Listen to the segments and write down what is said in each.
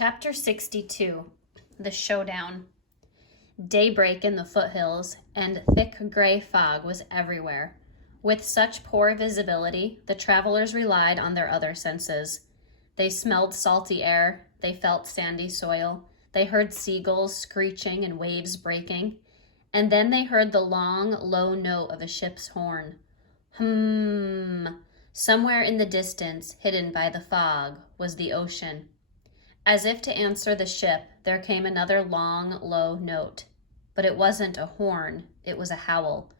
Chapter 62, The Showdown. Daybreak in the foothills, and thick gray fog was everywhere. With such poor visibility, the travelers relied on their other senses. They smelled salty air, they felt sandy soil, they heard seagulls screeching and waves breaking, and then they heard the long, low note of a ship's horn. Somewhere in the distance, hidden by the fog, was the ocean. As if to answer the ship, there came another long, low note. But it wasn't a horn, it was a howl.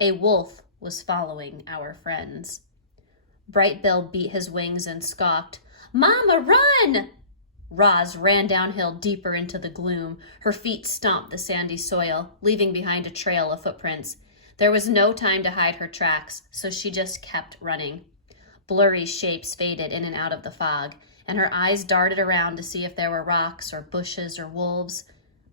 A wolf was following our friends. Brightbill beat his wings and squawked, "Mama, run!" Roz ran downhill deeper into the gloom. Her feet stomped the sandy soil, leaving behind a trail of footprints. There was no time to hide her tracks, so she just kept running. Blurry shapes faded in and out of the fog, and her eyes darted around to see if there were rocks or bushes or wolves.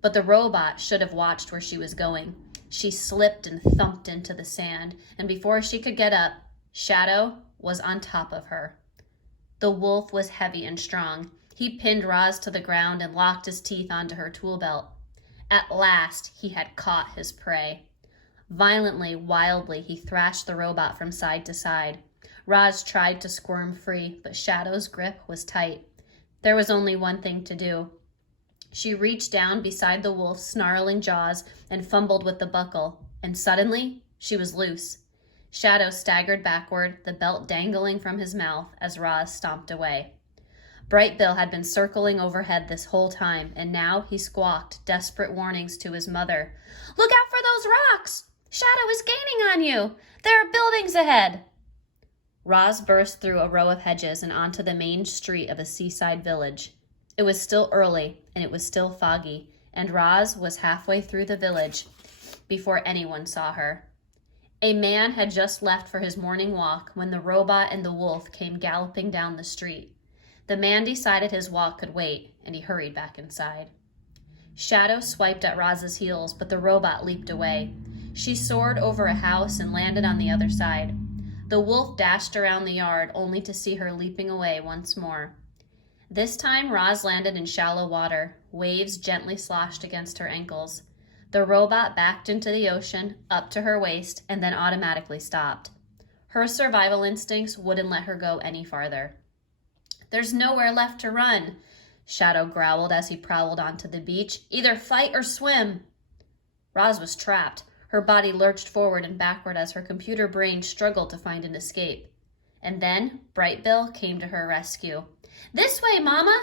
But the robot should have watched where she was going. She slipped and thumped into the sand, and before she could get up, Shadow was on top of her. The wolf was heavy and strong. He pinned Roz to the ground and locked his teeth onto her tool belt. At last, he had caught his prey. Violently, wildly, he thrashed the robot from side to side. Roz tried to squirm free, but Shadow's grip was tight. There was only one thing to do. She reached down beside the wolf's snarling jaws and fumbled with the buckle, and suddenly, she was loose. Shadow staggered backward, the belt dangling from his mouth as Roz stomped away. Brightbill had been circling overhead this whole time, and now he squawked desperate warnings to his mother. "Look out for those rocks! Shadow is gaining on you! There are buildings ahead!" Roz burst through a row of hedges and onto the main street of a seaside village. It was still early, and it was still foggy, and Roz was halfway through the village before anyone saw her. A man had just left for his morning walk when the robot and the wolf came galloping down the street. The man decided his walk could wait, and he hurried back inside. Shadow swiped at Roz's heels, but the robot leaped away. She soared over a house and landed on the other side. The wolf dashed around the yard, only to see her leaping away once more. This time, Roz landed in shallow water. Waves gently sloshed against her ankles. The robot backed into the ocean, up to her waist, and then automatically stopped. Her survival instincts wouldn't let her go any farther. "There's nowhere left to run," Shadow growled as he prowled onto the beach. "Either fight or swim." Roz was trapped. Her body lurched forward and backward as her computer brain struggled to find an escape. And then Brightbill came to her rescue. "This way, Mama!"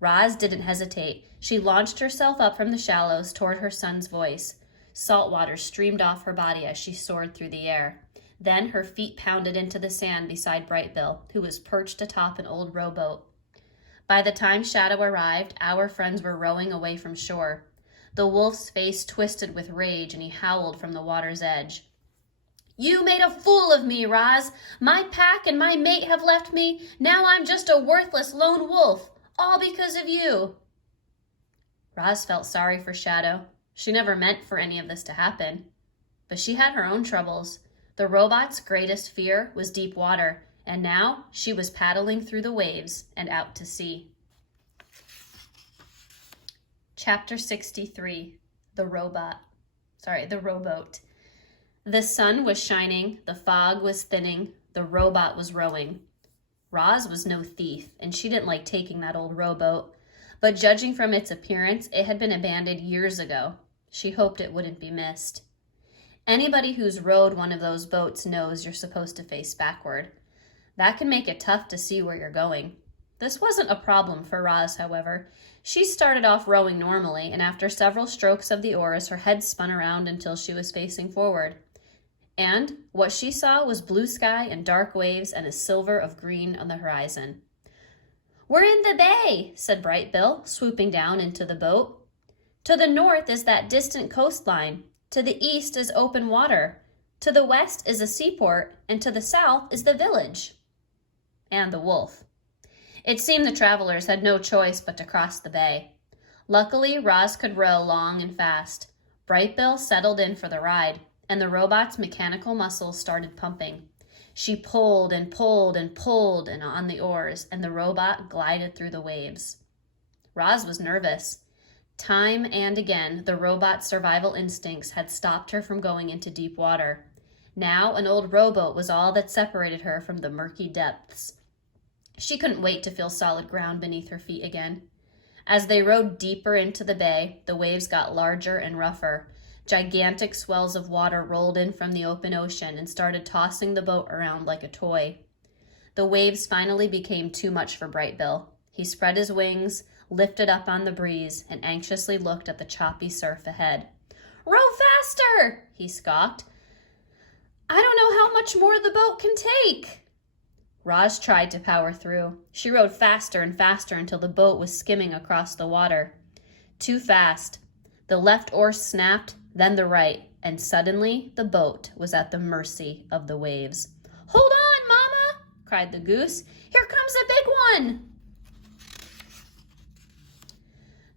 Roz didn't hesitate. She launched herself up from the shallows toward her son's voice. Salt water streamed off her body as she soared through the air. Then her feet pounded into the sand beside Brightbill, who was perched atop an old rowboat. By the time Shadow arrived, our friends were rowing away from shore. The wolf's face twisted with rage, and he howled from the water's edge. "You made a fool of me, Roz. My pack and my mate have left me. Now I'm just a worthless lone wolf, all because of you." Roz felt sorry for Shadow. She never meant for any of this to happen. But she had her own troubles. The robot's greatest fear was deep water, and now she was paddling through the waves and out to sea. Chapter 63, The Rowboat. The sun was shining, the fog was thinning, the robot was rowing. Roz was no thief, and she didn't like taking that old rowboat, but judging from its appearance, it had been abandoned years ago. She hoped it wouldn't be missed. Anybody who's rowed one of those boats knows you're supposed to face backward. That can make it tough to see where you're going. This wasn't a problem for Roz, however. She started off rowing normally, and after several strokes of the oars, her head spun around until she was facing forward. And what she saw was blue sky and dark waves and a silver of green on the horizon. "We're in the bay," said Brightbill, swooping down into the boat. "To the north is that distant coastline. To the east is open water. To the west is a seaport, and to the south is the village." And the wolf. It seemed the travelers had no choice but to cross the bay. Luckily, Roz could row long and fast. Brightbill settled in for the ride, and the robot's mechanical muscles started pumping. She pulled and pulled and pulled on the oars, and the robot glided through the waves. Roz was nervous. Time and again, the robot's survival instincts had stopped her from going into deep water. Now, an old rowboat was all that separated her from the murky depths. She couldn't wait to feel solid ground beneath her feet again. As they rowed deeper into the bay, the waves got larger and rougher. Gigantic swells of water rolled in from the open ocean and started tossing the boat around like a toy. The waves finally became too much for Brightbill. He spread his wings, lifted up on the breeze, and anxiously looked at the choppy surf ahead. "Row faster!" he squawked. "I don't know how much more the boat can take." Roz tried to power through. She rowed faster and faster until the boat was skimming across the water. Too fast. The left oar snapped, then the right, and suddenly the boat was at the mercy of the waves. "Hold on, Mama!" cried the goose. "Here comes a big one!"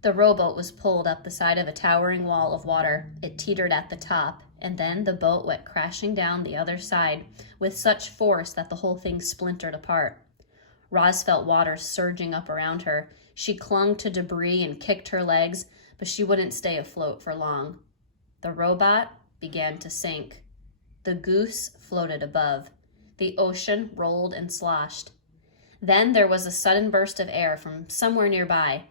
The rowboat was pulled up the side of a towering wall of water. It teetered at the top, and then the boat went crashing down the other side with such force that the whole thing splintered apart. Roz felt water surging up around her. She clung to debris and kicked her legs, but she wouldn't stay afloat for long. The robot began to sink. The goose floated above. The ocean rolled and sloshed. Then there was a sudden burst of air from somewhere nearby.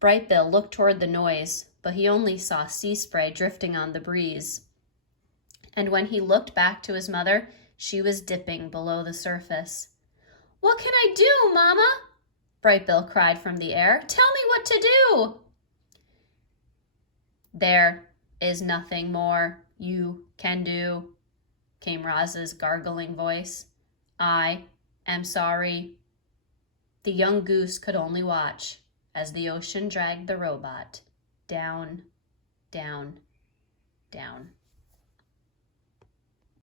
Brightbill looked toward the noise, but he only saw sea spray drifting on the breeze. And when he looked back to his mother, she was dipping below the surface. "What can I do, Mama?" Brightbill cried from the air. "Tell me what to do." "There is nothing more you can do," came Roz's gargling voice. "I am sorry." The young goose could only watch as the ocean dragged the robot down, down, down.